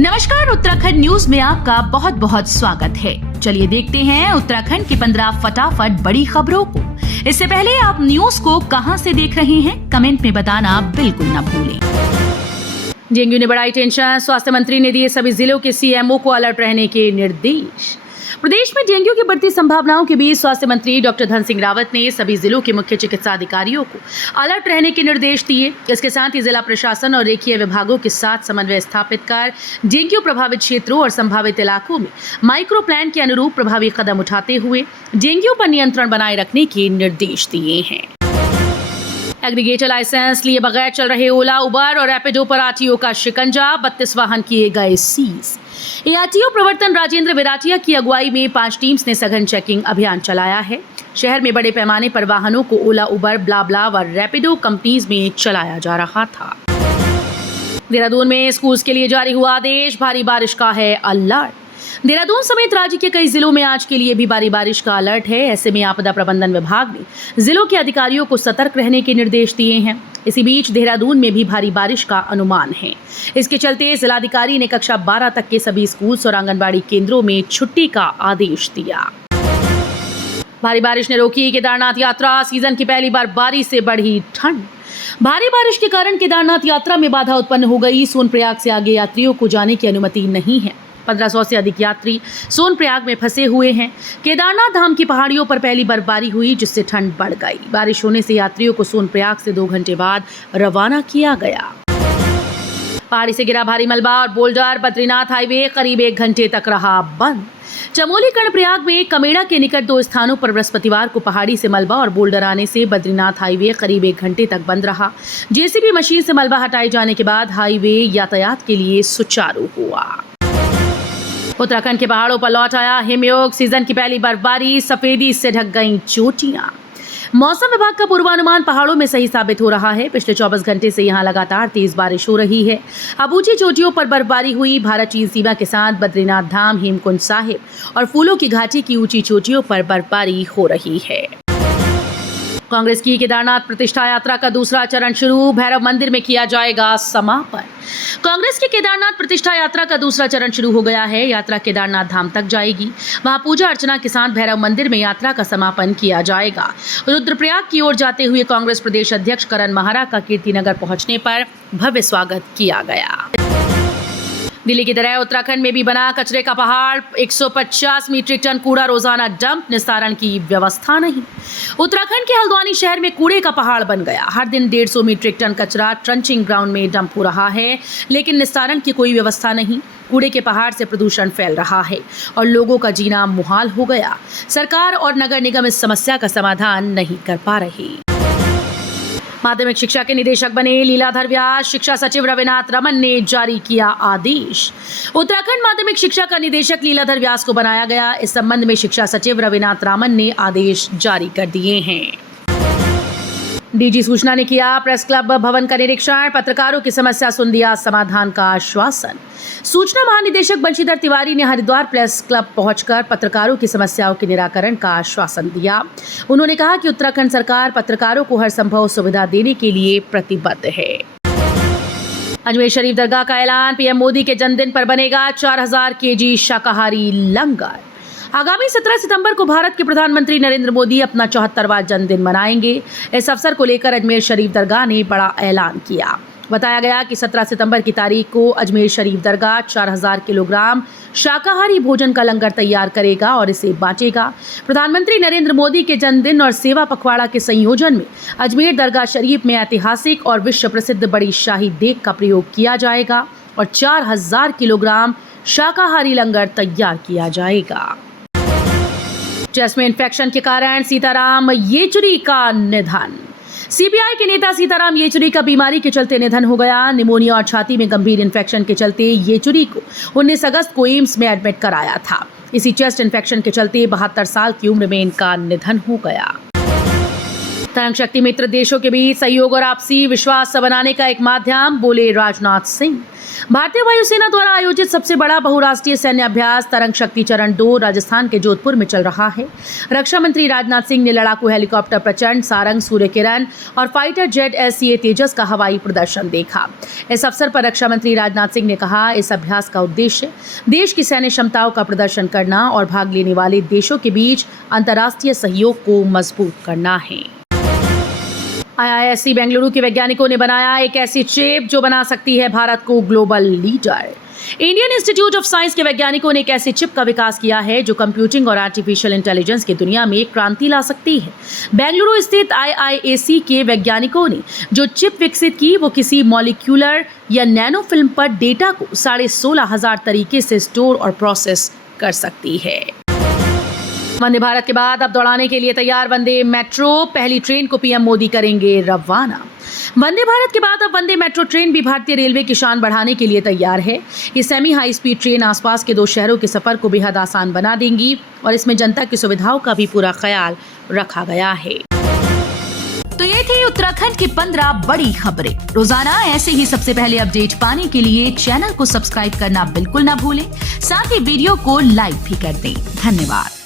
नमस्कार, उत्तराखंड न्यूज में आपका बहुत बहुत स्वागत है। चलिए देखते हैं उत्तराखंड की 15 फटाफट बड़ी खबरों को। इससे पहले आप न्यूज को कहां से देख रहे हैं, कमेंट में बताना बिल्कुल न भूलें। डेंगू ने बढ़ाई टेंशन, स्वास्थ्य मंत्री ने दिए सभी जिलों के सीएमओ को अलर्ट रहने के निर्देश। प्रदेश में डेंगू की बढ़ती संभावनाओं के बीच स्वास्थ्य मंत्री डॉक्टर धन सिंह रावत ने सभी जिलों के मुख्य चिकित्सा अधिकारियों को अलर्ट रहने के निर्देश दिए। इसके साथ ही जिला प्रशासन और रेखीय विभागों के साथ समन्वय स्थापित कर डेंगू प्रभावित क्षेत्रों और संभावित इलाकों में माइक्रो प्लान के अनुरूप प्रभावी कदम उठाते हुए डेंगू पर नियंत्रण बनाए रखने के निर्देश दिए हैं। एग्रीगेटर लाइसेंस लिए बगैर चल रहे ओला, उबर और रैपिडो पर आरटीओ का शिकंजा, 32 वाहन किए गए सीज। आरटीओ प्रवर्तन राजेंद्र विराटिया की अगुवाई में 5 टीम्स ने सघन चेकिंग अभियान चलाया है। शहर में बड़े पैमाने पर वाहनों को ओला, उबर, ब्लाब्ला व रैपिडो कंपनीज में चलाया जा रहा था। देहरादून में स्कूल्स के लिए जारी हुआ आदेश, भारी बारिश का है अलर्ट। देहरादून समेत राज्य के कई जिलों में आज के लिए भी भारी बारिश का अलर्ट है। ऐसे में आपदा प्रबंधन विभाग ने जिलों के अधिकारियों को सतर्क रहने के निर्देश दिए हैं। इसी बीच देहरादून में भी भारी बारिश का अनुमान है। इसके चलते जिलाधिकारी ने कक्षा 12 तक के सभी स्कूल्स और आंगनबाड़ी केंद्रों में छुट्टी का आदेश दिया। भारी बारिश ने रोकी केदारनाथ यात्रा, सीजन की पहली बार बारिश से बढ़ी ठंड। भारी बारिश के कारण केदारनाथ यात्रा में बाधा उत्पन्न हो गई। सोनप्रयाग से आगे यात्रियों को जाने की अनुमति नहीं है। 1500 से अधिक यात्री सोनप्रयाग में फंसे हुए हैं। केदारनाथ धाम की पहाड़ियों पर पहली बर्फबारी हुई, जिससे ठंड बढ़ गई। बारिश होने से यात्रियों को सोनप्रयाग से 2 घंटे बाद रवाना किया गया। पहाड़ी से गिरा भारी मलबा और बोल्डर, बद्रीनाथ हाईवे करीब 1 घंटे तक रहा बंद। चमोली कर्णप्रयाग में कमेड़ा के निकट 2 स्थानों पर बृहस्पतिवार को पहाड़ी से मलबा और बोल्डर आने से बद्रीनाथ हाईवे करीब 1 घंटे तक बंद रहा। जेसीबी मशीन से मलबा हटाए जाने के बाद हाईवे यातायात के लिए सुचारू हुआ। उत्तराखंड के पहाड़ों पर लौट आया हिमयोग, सीजन की पहली बर्फबारी, सफेदी से ढक गईं चोटियां। मौसम विभाग का पूर्वानुमान पहाड़ों में सही साबित हो रहा है। पिछले 24 घंटे से यहां लगातार तेज बारिश हो रही है। अब ऊंची चोटियों पर बर्फबारी हुई। भारत चीन सीमा के साथ बद्रीनाथ धाम, हेमकुंड साहिब और फूलों की घाटी की ऊंची चोटियों पर बर्फबारी हो रही है। कांग्रेस की केदारनाथ प्रतिष्ठा यात्रा का दूसरा चरण शुरू, भैरव मंदिर में किया जाएगा समापन। कांग्रेस की केदारनाथ प्रतिष्ठा यात्रा का दूसरा चरण शुरू हो गया है। यात्रा केदारनाथ धाम तक जाएगी। वहां पूजा अर्चना के साथ भैरव मंदिर में यात्रा का समापन किया जाएगा। रुद्रप्रयाग की ओर जाते हुए कांग्रेस प्रदेश अध्यक्ष करण माहरा का कीर्तिनगर पहुंचने पर भव्य स्वागत किया गया। दिल्ली की तरह उत्तराखंड में भी बना कचरे का पहाड़, 150 मीट्रिक टन कूड़ा रोजाना डंप, निस्तारण की व्यवस्था नहीं। उत्तराखंड के हल्द्वानी शहर में कूड़े का पहाड़ बन गया। हर दिन 150 मीट्रिक टन कचरा ट्रंचिंग ग्राउंड में डंप हो रहा है, लेकिन निस्तारण की कोई व्यवस्था नहीं। कूड़े के पहाड़ से प्रदूषण फैल रहा है और लोगों का जीना मुहाल हो गया। सरकार और नगर निगम इस समस्या का समाधान नहीं कर पा रही। माध्यमिक शिक्षा के निदेशक बने लीलाधर व्यास, शिक्षा सचिव रविनाथ रमन ने जारी किया आदेश। उत्तराखंड माध्यमिक शिक्षा का निदेशक लीलाधर व्यास को बनाया गया। इस संबंध में शिक्षा सचिव रविनाथ रमन ने आदेश जारी कर दिए हैं। डीजी सूचना ने किया प्रेस क्लब भवन का निरीक्षण, पत्रकारों की समस्या सुन दिया समाधान का आश्वासन। सूचना महानिदेशक बंशीधर तिवारी ने हरिद्वार प्रेस क्लब पहुंचकर पत्रकारों की समस्याओं के निराकरण का आश्वासन दिया। उन्होंने कहा कि उत्तराखंड सरकार पत्रकारों को हर संभव सुविधा देने के लिए प्रतिबद्ध है। अजमेर शरीफ दरगाह का ऐलान, पीएम मोदी के जन्मदिन पर बनेगा 4000 केजी शाकाहारी लंगर। आगामी 17 सितंबर को भारत के प्रधानमंत्री नरेंद्र मोदी अपना 74वां जन्मदिन मनाएंगे। इस अवसर को लेकर अजमेर शरीफ दरगाह ने बड़ा ऐलान किया। बताया गया कि 17 सितंबर की तारीख को अजमेर शरीफ दरगाह 4000 किलोग्राम शाकाहारी भोजन का लंगर तैयार करेगा और इसे बांटेगा। प्रधानमंत्री नरेंद्र मोदी के जन्मदिन और सेवा पखवाड़ा के संयोजन में अजमेर दरगाह शरीफ में ऐतिहासिक और विश्व प्रसिद्ध बड़ी शाही देग का प्रयोग किया जाएगा और 4000 किलोग्राम शाकाहारी लंगर तैयार किया जाएगा। चेस्ट में इन्फेक्शन के कारण सीताराम येचुरी का निधन। सीपीआई के नेता सीताराम येचुरी का बीमारी के चलते निधन हो गया। निमोनिया और छाती में गंभीर इन्फेक्शन के चलते येचुरी को 19 अगस्त को एम्स में एडमिट कराया था। इसी चेस्ट इन्फेक्शन के चलते 72 साल की उम्र में इनका निधन हो गया। तरंग शक्ति मित्र देशों के बीच सहयोग और आपसी विश्वास बनाने का एक माध्यम, बोले राजनाथ सिंह। भारतीय वायुसेना द्वारा आयोजित सबसे बड़ा बहुराष्ट्रीय सैन्य अभ्यास तरंग शक्ति चरण 2 राजस्थान के जोधपुर में चल रहा है। रक्षा मंत्री राजनाथ सिंह ने लड़ाकू हेलीकॉप्टर प्रचंड, सारंग, सूर्य किरण और फाइटर जेट LCA तेजस का हवाई प्रदर्शन देखा। इस अवसर पर रक्षा मंत्री राजनाथ सिंह ने कहा, इस अभ्यास का उद्देश्य देश की सैन्य क्षमताओं का प्रदर्शन करना और भाग लेने वाले देशों के बीच अंतर्राष्ट्रीय सहयोग को मजबूत करना है। IISc बेंगलुरु के वैज्ञानिकों ने बनाया एक ऐसी चिप जो बना सकती है भारत को global leader. Indian institute of science के वैज्ञानिकों ने एक ऐसी चिप का विकास किया है जो कंप्यूटिंग और आर्टिफिशियल इंटेलिजेंस की दुनिया में क्रांति ला सकती है। बेंगलुरु स्थित IISc के वैज्ञानिकों ने जो चिप विकसित की वो किसी मॉलिक्यूलर या नैनो फिल्म पर डेटा को 16,500 तरीके से स्टोर और प्रोसेस कर सकती है। वंदे भारत के बाद अब दौड़ाने के लिए तैयार वंदे मेट्रो, पहली ट्रेन को पीएम मोदी करेंगे रवाना। वंदे भारत के बाद अब वंदे मेट्रो ट्रेन भी भारतीय रेलवे की शान बढ़ाने के लिए तैयार है। ये सेमी हाई स्पीड ट्रेन आसपास के 2 शहरों के सफर को बेहद आसान बना देंगी और इसमें जनता की सुविधाओं का भी पूरा ख्याल रखा गया है। तो ये थी उत्तराखंड की 15 बड़ी खबरें। रोजाना ऐसे ही सबसे पहले अपडेट पाने के लिए चैनल को सब्सक्राइब करना बिल्कुल ना भूलें। साथ ही वीडियो को लाइक भी कर दें। धन्यवाद।